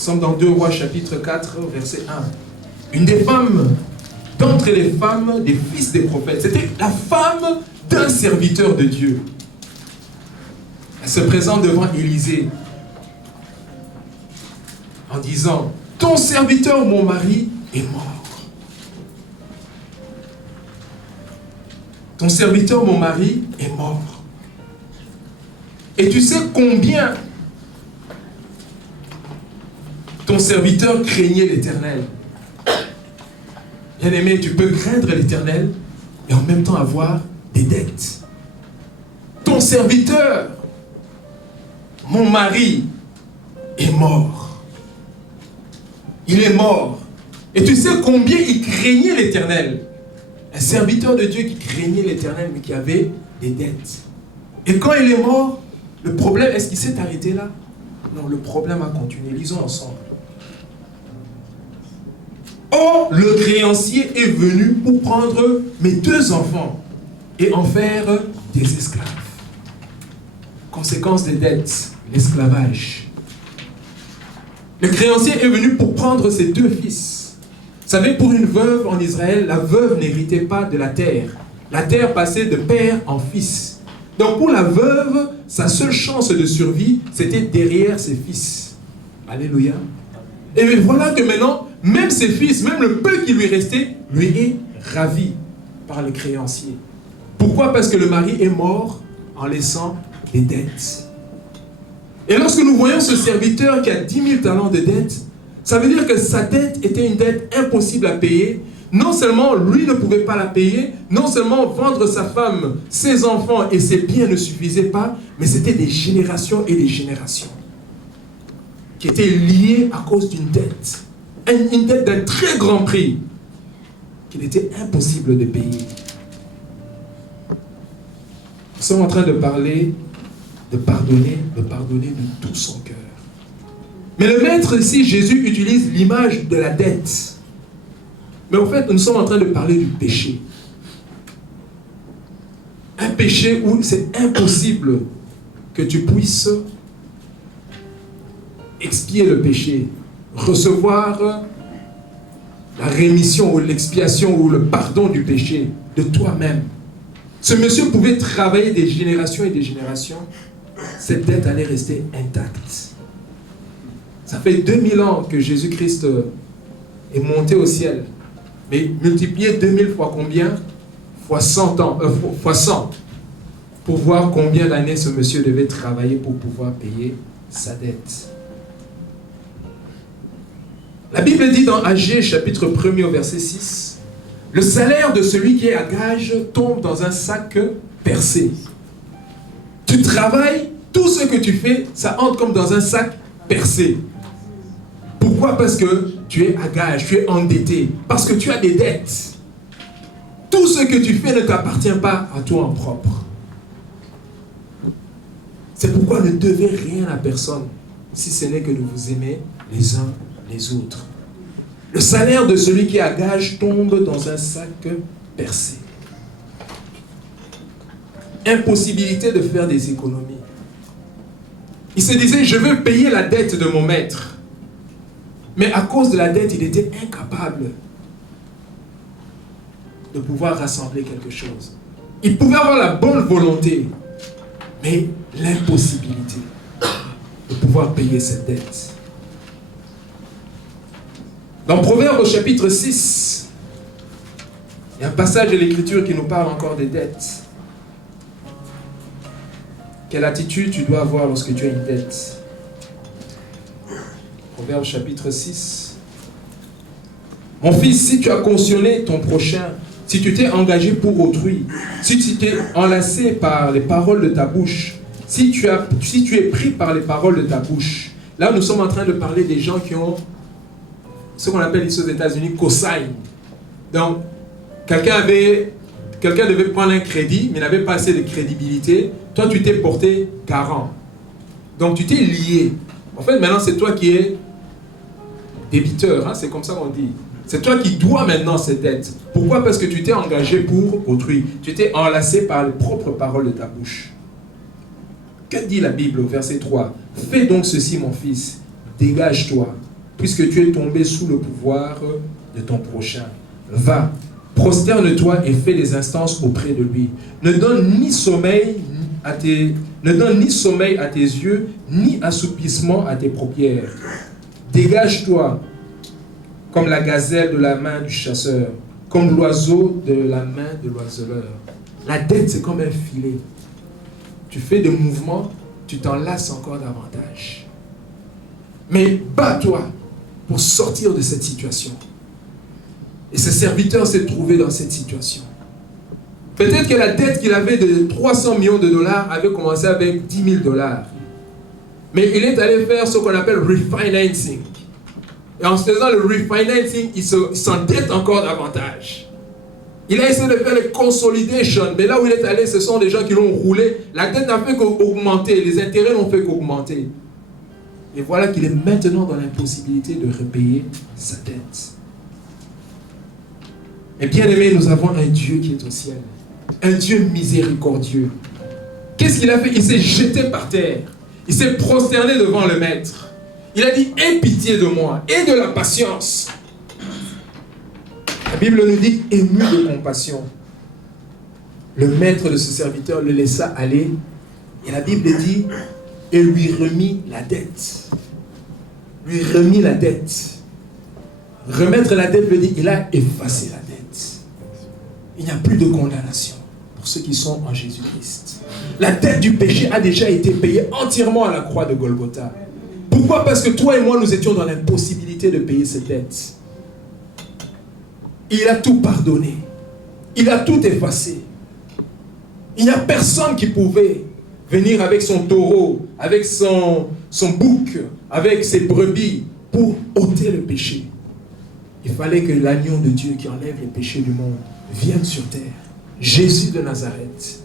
Nous sommes dans 2 Rois chapitre 4, verset 1. Une des femmes, d'entre les femmes des fils des prophètes, c'était la femme d'un serviteur de Dieu. Elle se présente devant Élisée en disant, ton serviteur, mon mari, est mort. Ton serviteur, mon mari, est mort. Et tu sais combien ton serviteur craignait l'Éternel. Bien-aimé, tu peux craindre l'Éternel et en même temps avoir des dettes. Ton serviteur, mon mari, est mort. Il est mort. Et tu sais combien il craignait l'Éternel. Un serviteur de Dieu qui craignait l'Éternel, mais qui avait des dettes. Et quand il est mort, le problème, est-ce qu'il s'est arrêté là? Non, le problème a continué. Lisons ensemble. Or, le créancier est venu pour prendre mes 2 enfants et en faire des esclaves. Conséquence des dettes, l'esclavage. Le créancier est venu pour prendre ses 2 fils. Vous savez, pour une veuve en Israël, la veuve n'héritait pas de la terre. La terre passait de père en fils. Donc pour la veuve, sa seule chance de survie, c'était derrière ses fils. Alléluia. Et voilà que maintenant, même ses fils, même le peu qui lui restait, lui est ravi par le créancier. Pourquoi? Parce que le mari est mort en laissant des dettes. Et lorsque nous voyons ce serviteur qui a 10 000 talents de dettes, ça veut dire que sa dette était une dette impossible à payer. Non seulement lui ne pouvait pas la payer, non seulement vendre sa femme, ses enfants et ses biens ne suffisaient pas, mais c'était des générations et des générations qui étaient liées à cause d'une dette. Une dette d'un très grand prix qu'il était impossible de payer. Nous sommes en train de parler de pardonner de tout son cœur. Mais le maître ici, Jésus, utilise l'image de la dette. Mais en fait, nous sommes en train de parler du péché. Un péché où c'est impossible que tu puisses expier le péché, recevoir la rémission ou l'expiation ou le pardon du péché de toi-même. Ce monsieur pouvait travailler des générations et des générations. Cette dette allait rester intacte. Ça fait 2000 ans que Jésus-Christ est monté au ciel. Mais multipliez 2000 fois combien? Fois 100 ans, fois 100. Pour voir combien d'années ce monsieur devait travailler pour pouvoir payer sa dette. La Bible dit dans Agé, chapitre 1er au verset 6, « Le salaire de celui qui est à gage tombe dans un sac percé. » Tu travailles, tout ce que tu fais, ça entre comme dans un sac percé. Pourquoi? Parce que tu es à gage, tu es endetté, parce que tu as des dettes. Tout ce que tu fais ne t'appartient pas à toi en propre. C'est pourquoi ne devez rien à personne, si ce n'est que de vous aimer les uns les autres. Le salaire de celui qui est à gage tombe dans un sac percé. Impossibilité de faire des économies. Il se disait, je veux payer la dette de mon maître. Mais à cause de la dette, il était incapable de pouvoir rassembler quelque chose. Il pouvait avoir la bonne volonté, mais l'impossibilité de pouvoir payer cette dette. Dans Proverbes au chapitre 6, il y a un passage de l'Écriture qui nous parle encore des dettes. Quelle attitude tu dois avoir lorsque tu as une dette? Proverbes chapitre 6. Mon fils, si tu as cautionné ton prochain, si tu t'es engagé pour autrui, si tu t'es enlacé par les paroles de ta bouche, si tu es pris par les paroles de ta bouche, là nous sommes en train de parler des gens qui ont ce qu'on appelle ici aux États-Unis cosign. Donc, quelqu'un devait prendre un crédit, mais n'avait pas assez de crédibilité. Toi, tu t'es porté garant. Donc, tu t'es lié. En fait, maintenant, c'est toi qui es débiteur. Hein? C'est comme ça qu'on dit. C'est toi qui dois maintenant cette dette. Pourquoi? Parce que tu t'es engagé pour autrui. Tu t'es enlacé par les propres paroles de ta bouche. Que dit la Bible au verset 3? Fais donc ceci, mon fils. Dégage-toi puisque tu es tombé sous le pouvoir de ton prochain. Va, prosterne-toi et fais des instances auprès de lui. Ne donne ni sommeil à tes yeux, ni assoupissement à tes paupières. Dégage-toi comme la gazelle de la main du chasseur, comme l'oiseau de la main de l'oiseleur. La dette, c'est comme un filet. Tu fais des mouvements, tu t'en lasses encore davantage. Mais bats-toi pour sortir de cette situation. Et ce serviteur s'est trouvé dans cette situation. Peut-être que la dette qu'il avait de 300 millions de dollars avait commencé avec 10 000 dollars. Mais il est allé faire ce qu'on appelle refinancing. Et en faisant le refinancing, il s'endette encore davantage. Il a essayé de faire les consolidations, mais là où il est allé, ce sont des gens qui l'ont roulé. La dette n'a fait qu'augmenter, les intérêts n'ont fait qu'augmenter. Et voilà qu'il est maintenant dans l'impossibilité de repayer sa dette. Et bien aimé, nous avons un Dieu qui est au ciel. Un Dieu miséricordieux. Qu'est-ce qu'il a fait? Il s'est jeté par terre. Il s'est prosterné devant le maître. Il a dit, aie pitié de moi, aie de la patience. La Bible nous dit, ému de compassion. Le maître de ce serviteur le laissa aller. Et la Bible dit, et lui remit la dette. Lui remit la dette. Remettre la dette veut dire, il a effacé la dette. Il n'y a plus de condamnation pour ceux qui sont en Jésus-Christ. La dette du péché a déjà été payée entièrement à la croix de Golgotha. Pourquoi? Parce que toi et moi, nous étions dans l'impossibilité de payer cette dette. Il a tout pardonné. Il a tout effacé. Il n'y a personne qui pouvait venir avec son taureau, avec son bouc, avec ses brebis pour ôter le péché. Il fallait que l'agneau de Dieu qui enlève les péchés du monde vienne sur terre. Jésus de Nazareth.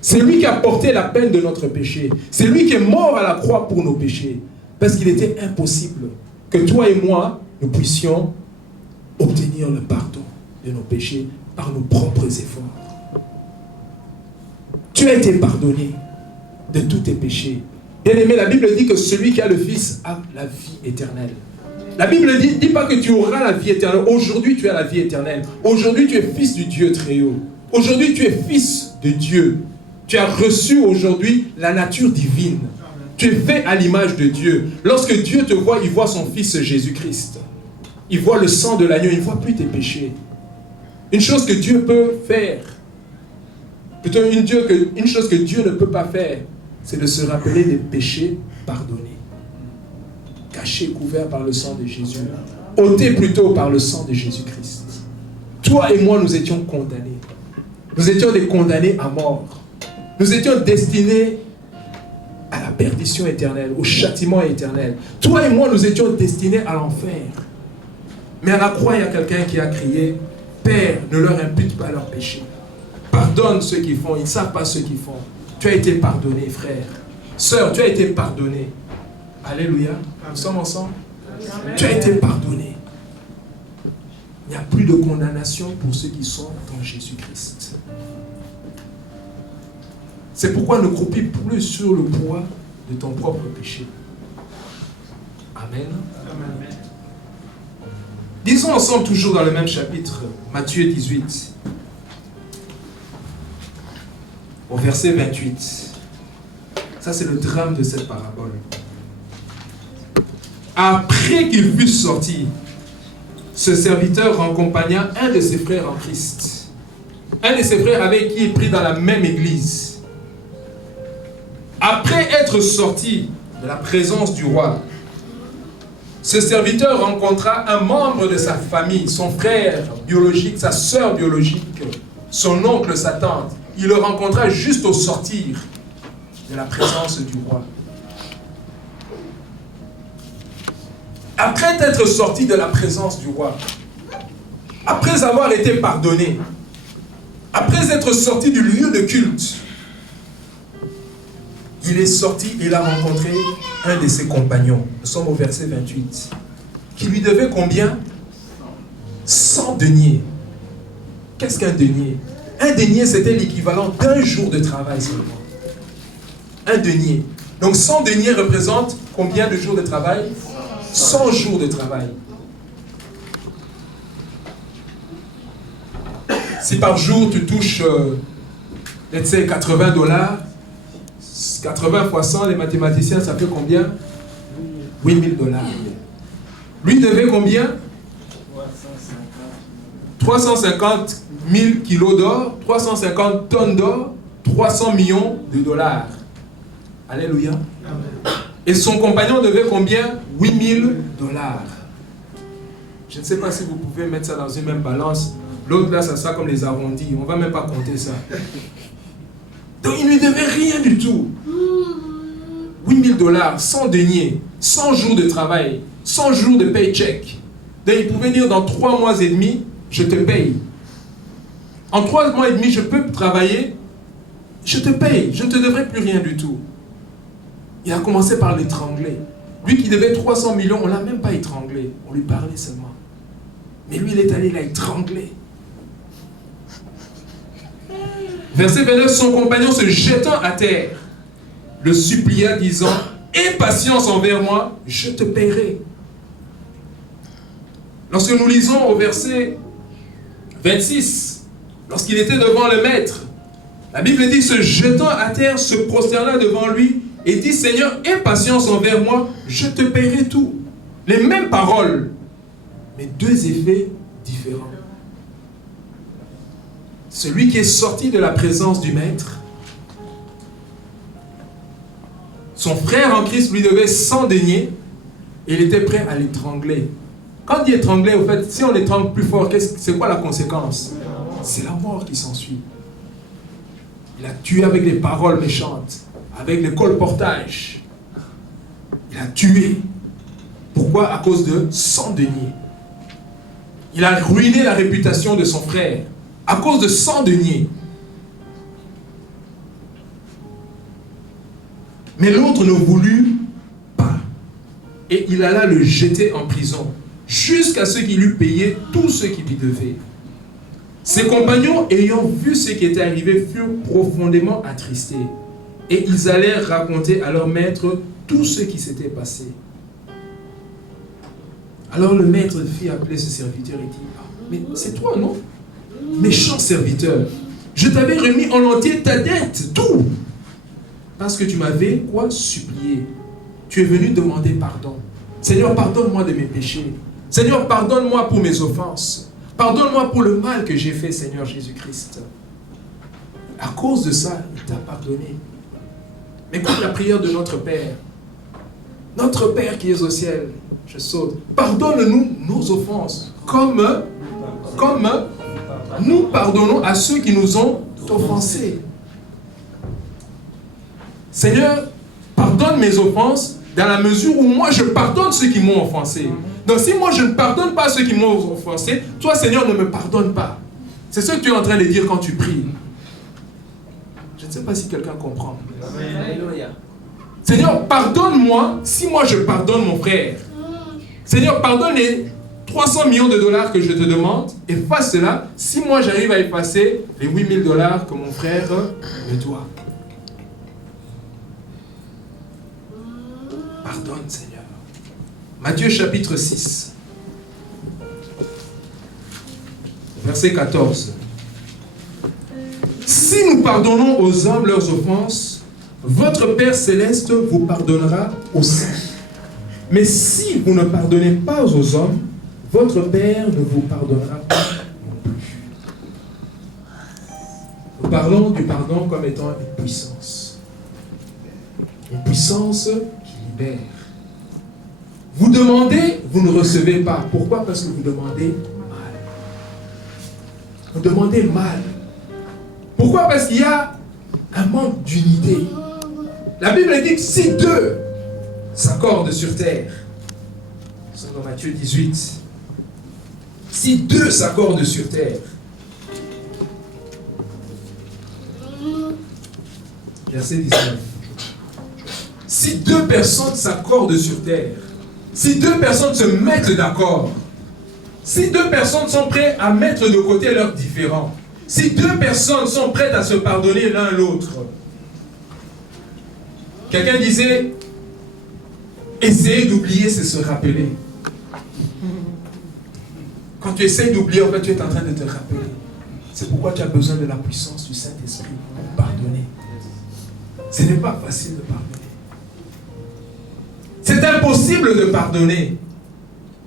C'est lui qui a porté la peine de notre péché. C'est lui qui est mort à la croix pour nos péchés. Parce qu'il était impossible que toi et moi, nous puissions obtenir le pardon de nos péchés par nos propres efforts. Tu as été pardonné de tous tes péchés. Bien aimé, la Bible dit que celui qui a le Fils a la vie éternelle. La Bible ne dit pas que tu auras la vie éternelle. Aujourd'hui, tu as la vie éternelle. Aujourd'hui, tu es fils du Dieu très haut. Aujourd'hui, tu es fils de Dieu. Tu as reçu aujourd'hui la nature divine. Tu es fait à l'image de Dieu. Lorsque Dieu te voit, il voit son Fils Jésus-Christ. Il voit le sang de l'agneau, il ne voit plus tes péchés. Une chose que Dieu peut faire, plutôt une chose que Dieu ne peut pas faire, c'est de se rappeler des péchés pardonnés. Cachés, couverts par le sang de Jésus. Ôtés plutôt par le sang de Jésus-Christ. Toi et moi, nous étions condamnés. Nous étions des condamnés à mort. Nous étions destinés à la perdition éternelle, au châtiment éternel. Toi et moi, nous étions destinés à l'enfer. Mais à la croix, il y a quelqu'un qui a crié, « Père, ne leur impute pas leurs péchés. Pardonne ceux qui font, ils ne savent pas ce qu'ils font. » Tu as été pardonné, frère. Sœur, tu as été pardonné. Alléluia. Nous sommes ensemble. Amen. Tu as été pardonné. Il n'y a plus de condamnation pour ceux qui sont dans Jésus-Christ. C'est pourquoi ne croupis plus sur le poids de ton propre péché. Amen. Amen. Disons ensemble toujours dans le même chapitre, Matthieu 18, au verset 28. Ça, c'est le drame de cette parabole. Après qu'il fût sorti, ce serviteur raccompagna un de ses frères en Christ. Un de ses frères avec qui il prit dans la même église. Après être sorti de la présence du roi, ce serviteur rencontra un membre de sa famille, son frère biologique, sa sœur biologique, son oncle, sa tante. Il le rencontra juste au sortir de la présence du roi. Après être sorti de la présence du roi, après avoir été pardonné, après être sorti du lieu de culte, il est sorti et il a rencontré un de ses compagnons. Nous sommes au verset 28. Qui lui devait combien? 100 deniers. Qu'est-ce qu'un denier? Un denier, c'était l'équivalent d'un jour de travail seulement. Un denier. Donc 100 deniers représentent combien de jours de travail? 100 jours de travail. Si par jour tu touches, let's say, $80, 80 fois 100, les mathématiciens, ça fait combien? $8 000. Lui devait combien? 350 000 kilos d'or, 350 tonnes d'or, 300 millions de dollars. Alléluia. Et son compagnon devait combien? $8 000. Je ne sais pas si vous pouvez mettre ça dans une même balance. L'autre là, ça sera comme les arrondis. On ne va même pas compter ça. Donc il ne lui devait rien du tout. $8 000, 100 deniers, 100 jours de travail, 100 jours de paycheck. Donc il pouvait dire dans 3 mois et demi, je te paye. En 3 mois et demi, je peux travailler, je te paye, je ne te devrais plus rien du tout. Il a commencé par l'étrangler. Lui qui devait 300 millions, on ne l'a même pas étranglé, on lui parlait seulement. Mais lui, il est allé l'étrangler. Verset 29, son compagnon se jetant à terre, le supplia disant, aie patience envers moi, je te paierai. Lorsque nous lisons au verset 26, lorsqu'il était devant le maître, la Bible dit, se jetant à terre, se prosterna devant lui et dit, Seigneur, aie patience envers moi, je te paierai tout. Les mêmes paroles, mais 2 effets différents. Celui qui est sorti de la présence du maître, son frère en Christ lui devait 100 deniers et il était prêt à l'étrangler. Quand il étranglait, au fait, si on l'étrangle plus fort, c'est quoi la conséquence? C'est la mort qui s'ensuit. Il a tué avec des paroles méchantes, avec les colportages. Il a tué. Pourquoi? À cause de 100 deniers. Il a ruiné la réputation de son frère à cause de 100 deniers. Mais l'autre ne voulut pas. Et il alla le jeter en prison, jusqu'à ce qu'il eût payé tout ce qu'il lui devait. Ses compagnons, ayant vu ce qui était arrivé, furent profondément attristés. Et ils allèrent raconter à leur maître tout ce qui s'était passé. Alors le maître fit appeler ce serviteur et dit, mais c'est toi, non? Méchant serviteur, je t'avais remis en entier ta dette, tout. Parce que tu m'avais, quoi, supplié. Tu es venu demander pardon. Seigneur, pardonne-moi de mes péchés. Seigneur, pardonne-moi pour mes offenses. Pardonne-moi pour le mal que j'ai fait, Seigneur Jésus-Christ. À cause de ça, il t'a pardonné. Mais comme la prière de notre Père qui est au ciel, je saute, pardonne-nous nos offenses, comme nous pardonnons à ceux qui nous ont offensés. Seigneur, pardonne mes offenses dans la mesure où moi je pardonne ceux qui m'ont offensé. Donc si moi je ne pardonne pas ceux qui m'ont offensé, toi Seigneur ne me pardonne pas. C'est ce que tu es en train de dire quand tu pries. Je ne sais pas si quelqu'un comprend. Alléluia. Seigneur, pardonne-moi si moi je pardonne mon frère. Seigneur, pardonne les 300 millions de dollars que je te demande. Efface cela si moi j'arrive à effacer les 8 000 dollars que mon frère me doit. Pardonne, Seigneur. Matthieu chapitre 6, verset 14. Si nous pardonnons aux hommes leurs offenses, votre Père céleste vous pardonnera aussi. Mais si vous ne pardonnez pas aux hommes, votre Père ne vous pardonnera pas non plus. Nous parlons du pardon comme étant une puissance. Une puissance qui libère. Vous demandez, vous ne recevez pas. Pourquoi? Parce que vous demandez mal. Vous demandez mal. Pourquoi? Parce qu'il y a un manque d'unité. La Bible dit que si 2 s'accordent sur terre, c'est dans Matthieu 18, si 2 s'accordent sur terre, verset 19, si 2 personnes s'accordent sur terre, si 2 personnes se mettent d'accord, si 2 personnes sont prêtes à mettre de côté leurs différends, si 2 personnes sont prêtes à se pardonner l'un l'autre. Quelqu'un disait, Essayer d'oublier, c'est se rappeler. Quand tu essaies d'oublier, en fait, tu es en train de te rappeler. C'est pourquoi tu as besoin de la puissance du Saint-Esprit pour pardonner. Ce n'est pas facile de pardonner. C'est impossible de pardonner.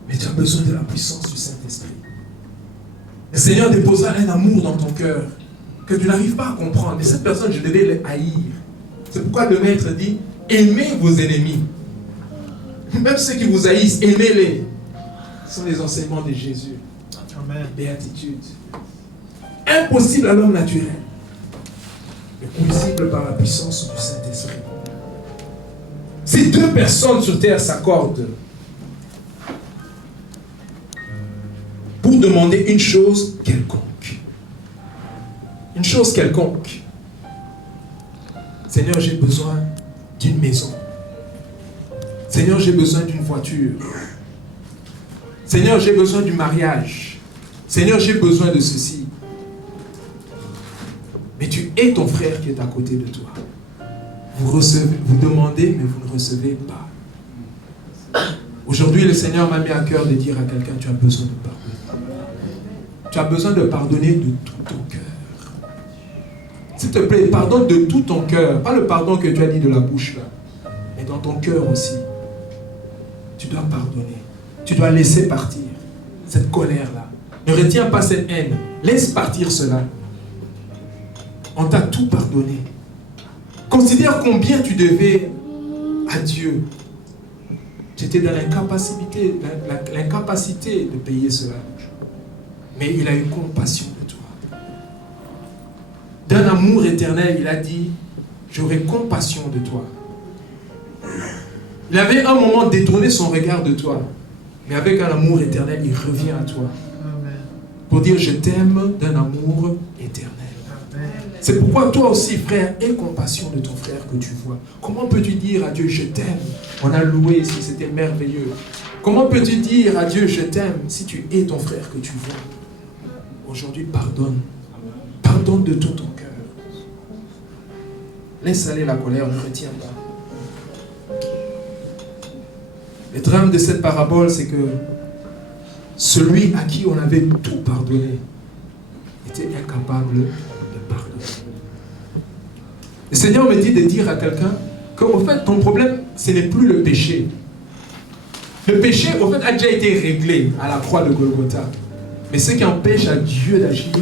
Mais tu as besoin de la puissance du Saint-Esprit. Le Seigneur déposera un amour dans ton cœur que tu n'arrives pas à comprendre. Mais cette personne, je devais les haïr. C'est pourquoi le Maître dit, aimez vos ennemis. Même ceux qui vous haïssent, aimez-les. Ce sont les enseignements de Jésus. Amen. Béatitude. Impossible à l'homme naturel, mais possible par la puissance du Saint-Esprit. Si deux personnes sur terre s'accordent pour demander une chose quelconque, Seigneur, j'ai besoin d'une maison. Seigneur, j'ai besoin d'une voiture. Seigneur, j'ai besoin du mariage. Seigneur, j'ai besoin de ceci. Mais tu es ton frère qui est à côté de toi. Vous demandez, mais vous ne recevez pas. Aujourd'hui, le Seigneur m'a mis à cœur de dire à quelqu'un, tu as besoin de pardonner. Tu as besoin de pardonner de tout ton cœur. S'il te plaît, pardonne de tout ton cœur. Pas le pardon que tu as dit de la bouche là, mais dans ton cœur aussi. Tu dois pardonner. Tu dois laisser partir cette colère-là. Ne retiens pas cette haine. Laisse partir cela. On t'a tout pardonné. Considère combien tu devais à Dieu. Tu étais dans l'incapacité de payer cela. Mais il a eu compassion de toi. D'un amour éternel, il a dit, j'aurai compassion de toi. Il avait un moment détourné son regard de toi. Mais avec un amour éternel, il revient à toi. Pour dire, je t'aime d'un amour éternel. C'est pourquoi toi aussi, frère, aie compassion de ton frère que tu vois. Comment peux-tu dire à Dieu, je t'aime? On a loué si c'était merveilleux. Comment peux-tu dire à Dieu, je t'aime, si tu es ton frère que tu vois? Aujourd'hui, pardonne. Pardonne de tout ton cœur. Laisse aller la colère, ne retiens pas. Le drame de cette parabole, c'est que celui à qui on avait tout pardonné était incapable de pardonner. Le Seigneur me dit de dire à quelqu'un qu'au fait, ton problème, ce n'est plus le péché. Le péché, au fait, a déjà été réglé à la croix de Golgotha. Mais ce qui empêche à Dieu d'agir,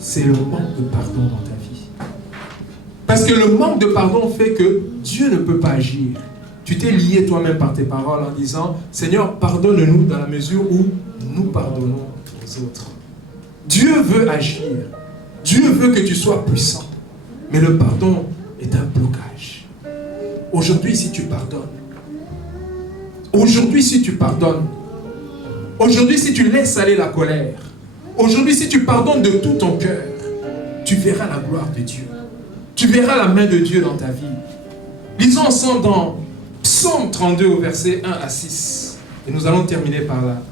c'est le manque de pardon dans ta vie. Parce que le manque de pardon fait que Dieu ne peut pas agir. Tu t'es lié toi-même par tes paroles en disant, Seigneur, pardonne-nous dans la mesure où nous pardonnons aux autres. Dieu veut agir. Dieu veut que tu sois puissant. Mais le pardon est un blocage. Aujourd'hui, si tu pardonnes, aujourd'hui, si tu laisses aller la colère, aujourd'hui, si tu pardonnes de tout ton cœur, tu verras la gloire de Dieu. Tu verras la main de Dieu dans ta vie. Lisons ensemble dans Psaume 32 au verset 1 à 6. Et nous allons terminer par là.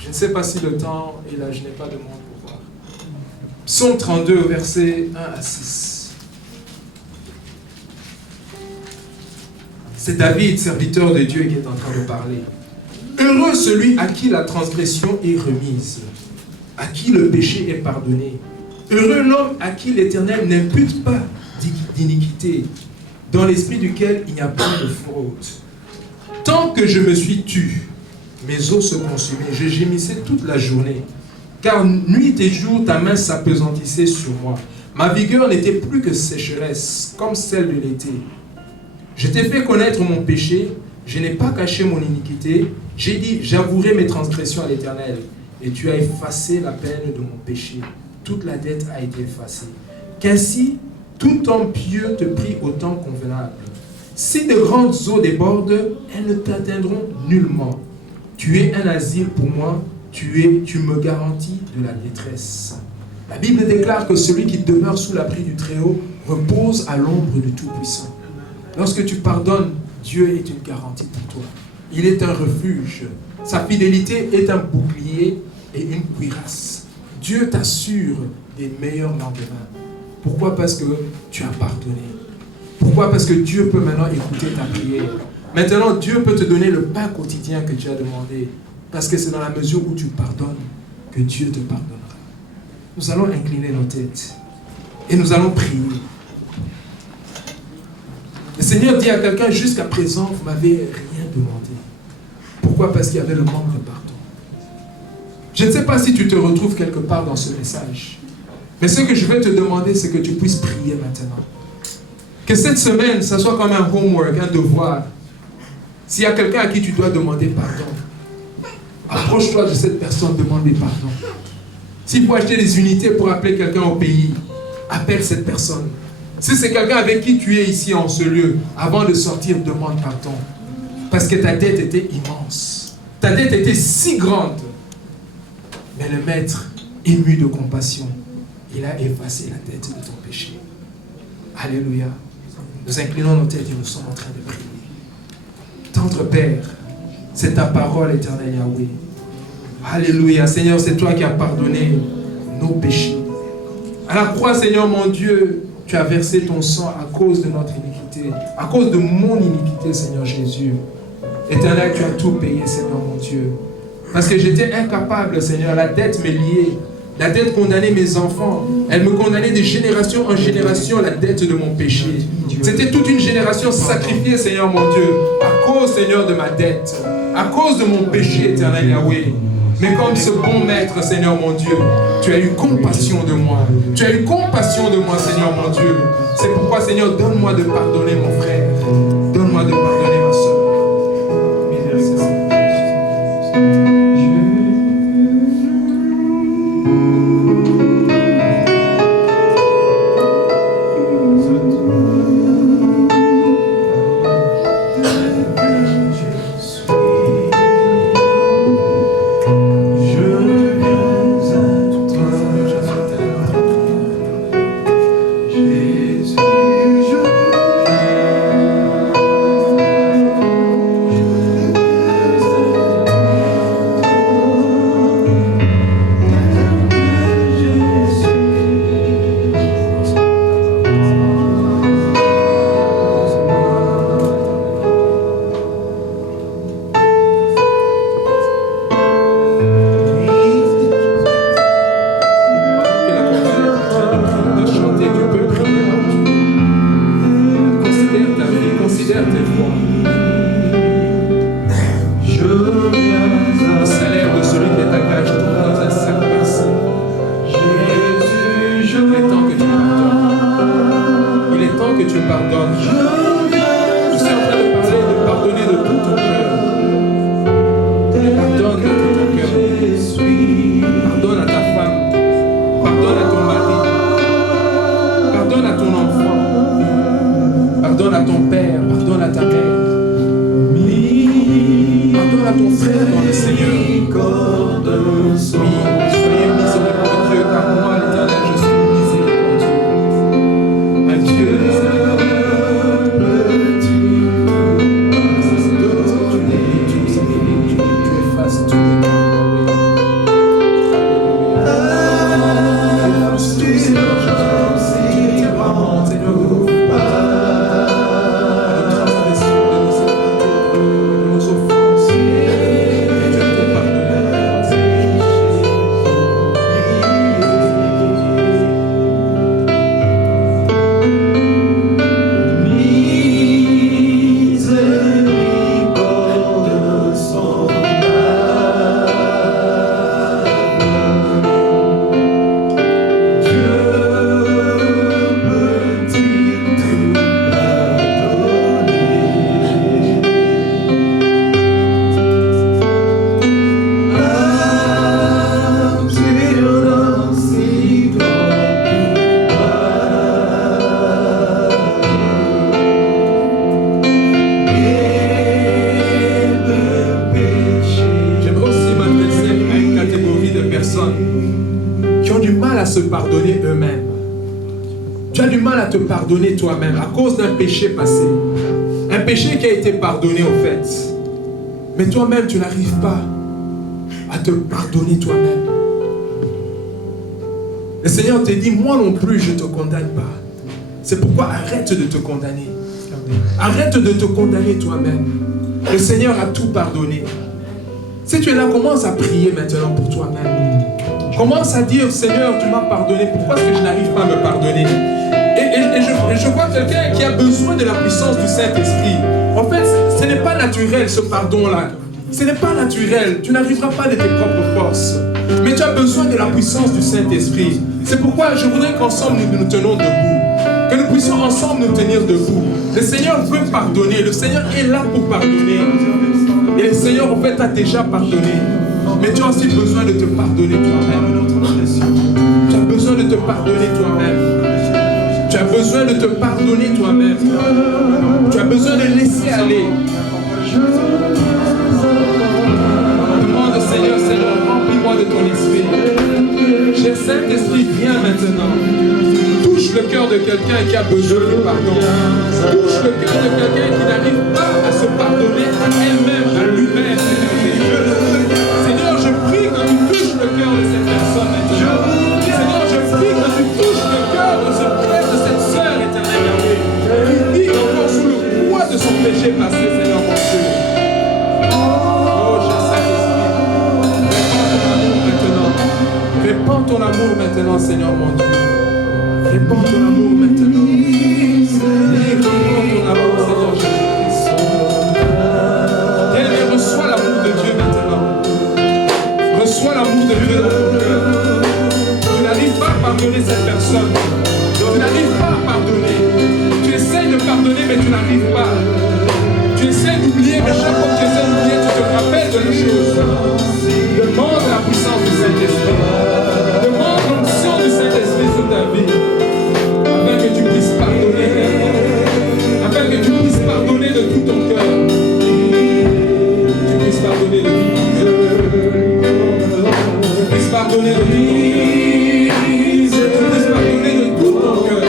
Je ne sais pas si le temps est là, je n'ai pas de monde pour voir. Psaume 32 au verset 1 à 6. C'est David, serviteur de Dieu, qui est en train de parler. Heureux celui à qui la transgression est remise, à qui le péché est pardonné. Heureux l'homme à qui l'Éternel n'impute pas d'iniquité, dans l'esprit duquel il n'y a pas de faute. Tant que je me suis tu, mes os se consumaient, je gémissais toute la journée, car nuit et jour ta main s'appesantissait sur moi. Ma vigueur n'était plus que sécheresse, comme celle de l'été. Je t'ai fait connaître mon péché, je n'ai pas caché mon iniquité. J'ai dit, j'avouerai mes transgressions à l'Éternel, et tu as effacé la peine de mon péché. Toute la dette a été effacée. Qu'ainsi, tout homme pieux te prie au temps convenable. Si de grandes eaux débordent, elles ne t'atteindront nullement. Tu es un asile pour moi, tu me garantis de la détresse. La Bible déclare que celui qui demeure sous l'abri du Très-Haut repose à l'ombre du Tout-Puissant. Lorsque tu pardonnes, Dieu est une garantie pour toi. Il est un refuge. Sa fidélité est un bouclier et une cuirasse. Dieu t'assure des meilleurs lendemains. Pourquoi? Parce que tu as pardonné. Pourquoi? Parce que Dieu peut maintenant écouter ta prière. Maintenant, Dieu peut te donner le pain quotidien que tu as demandé. Parce que c'est dans la mesure où tu pardonnes que Dieu te pardonnera. Nous allons incliner nos têtes. Et nous allons prier. Le Seigneur dit à quelqu'un, jusqu'à présent, vous ne m'avez rien demandé. Pourquoi? Parce qu'il y avait le manque de pardon. Je ne sais pas si tu te retrouves quelque part dans ce message. Mais ce que je vais te demander, c'est que tu puisses prier maintenant. Que cette semaine, ça soit comme un homework, un devoir. S'il y a quelqu'un à qui tu dois demander pardon, approche-toi de cette personne, demande pardon. S'il faut acheter des unités pour appeler quelqu'un au pays, appelle cette personne. Si c'est quelqu'un avec qui tu es ici en ce lieu, avant de sortir, demande pardon. Parce que ta dette était immense. Ta dette était si grande. Mais le Maître, ému de compassion, il a effacé la dette de ton péché. Alléluia. Nous inclinons nos têtes et nous sommes en train de prier. Tendre Père, c'est ta parole, éternelle Yahweh. Alléluia. Seigneur, c'est toi qui as pardonné nos péchés. À la croix, Seigneur mon Dieu, tu as versé ton sang à cause de notre iniquité, à cause de mon iniquité, Seigneur Jésus. Éternel, tu as tout payé, Seigneur mon Dieu. Parce que j'étais incapable, Seigneur, la dette me liait. La dette condamnait mes enfants. Elle me condamnait de génération en génération, la dette de mon péché. C'était toute une génération sacrifiée, Seigneur mon Dieu, à cause, Seigneur, de ma dette, à cause de mon péché, éternel Yahweh. Mais comme ce bon Maître, Seigneur mon Dieu, tu as eu compassion de moi. Tu as eu compassion de moi, Seigneur mon Dieu. C'est pourquoi, Seigneur, donne-moi de pardonner mon frère. Donne-moi de pardonner ma soeur. Pardonner toi-même à cause d'un péché passé, un péché qui a été pardonné au fait, mais toi-même tu n'arrives pas à te pardonner toi-même. Le Seigneur te dit, moi non plus je ne te condamne pas. C'est pourquoi arrête de te condamner. Arrête de te condamner toi-même. Le Seigneur a tout pardonné. Si tu es là, commence à prier maintenant pour toi-même. Commence à dire, Seigneur, tu m'as pardonné. Pourquoi est-ce que je n'arrive pas à me pardonner? Et je vois quelqu'un qui a besoin de la puissance du Saint-Esprit. En fait, ce n'est pas naturel ce pardon-là. Ce n'est pas naturel. Tu n'arriveras pas de tes propres forces. Mais tu as besoin de la puissance du Saint-Esprit. C'est pourquoi je voudrais qu'ensemble nous nous tenons debout. Que nous puissions ensemble nous tenir debout. Le Seigneur veut pardonner. Le Seigneur est là pour pardonner. Et le Seigneur en fait t'a déjà pardonné. Mais tu as aussi besoin de te pardonner toi-même. Tu as besoin de te pardonner toi-même. Tu as besoin de te pardonner toi-même. Tu as besoin de laisser aller. Demande au Seigneur, Seigneur, remplis-moi de ton esprit. Cher Saint-Esprit, viens maintenant. Touche le cœur de quelqu'un qui a besoin de pardon. Touche le cœur de quelqu'un qui n'arrive pas à se pardonner à elle-même, à lui-même. Seigneur, je prie que tu touches le cœur de cette personne maintenant. Seigneur, je prie que tu touches le cœur de ce frère, de cette sœur éternelle, qui vit encore sous le poids de son péché passé, Seigneur mon Dieu. Oh, cher Saint-Esprit, répands ton amour maintenant, Seigneur mon Dieu. Répands ton amour maintenant. Répands ton amour, Seigneur Jésus-Christ. Et reçois l'amour de Dieu maintenant. Reçois l'amour de Dieu dans ton cœur. Tu n'arrives pas à pardonner cette personne. Tu n'arrives pas à pardonner. Tu essaies de pardonner, mais tu n'arrives pas. Tu essaies d'oublier, mais chaque fois que tu essaies d'oublier, tu te rappelles de la chose. Demande la puissance du Saint-Esprit. Demande l'onction du Saint-Esprit sur ta vie. Afin que tu puisses pardonner. Afin que tu puisses pardonner de tout ton cœur. Tu puisses pardonner de tout ton cœur. Tu puisses pardonner de tout ton cœur. Tu puisses pardonner de tout ton cœur.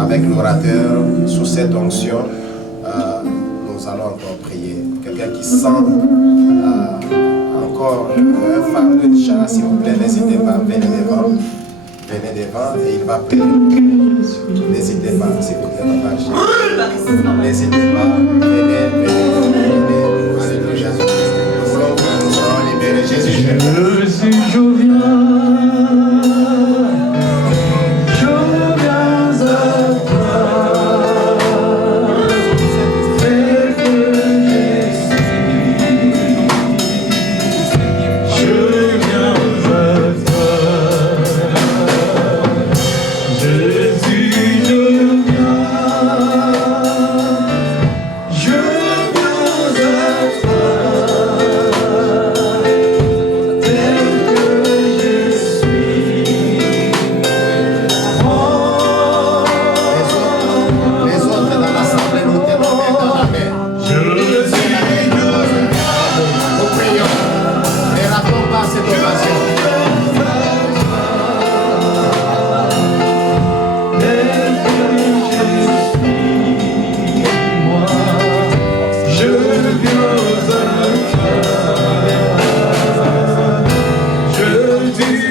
Avec l'orateur, sous cette onction, nous allons encore prier. Quelqu'un qui sent encore un fardeau de char, s'il vous plaît, n'hésitez pas, venez devant. Venez devant et il va prier. N'hésitez pas, s'il vous plaît, n'hésitez pas, venez. Alléluia, Jésus-Christ. Nous voulons que nous soyons libérés. Jésus, je viens. Je Jésus.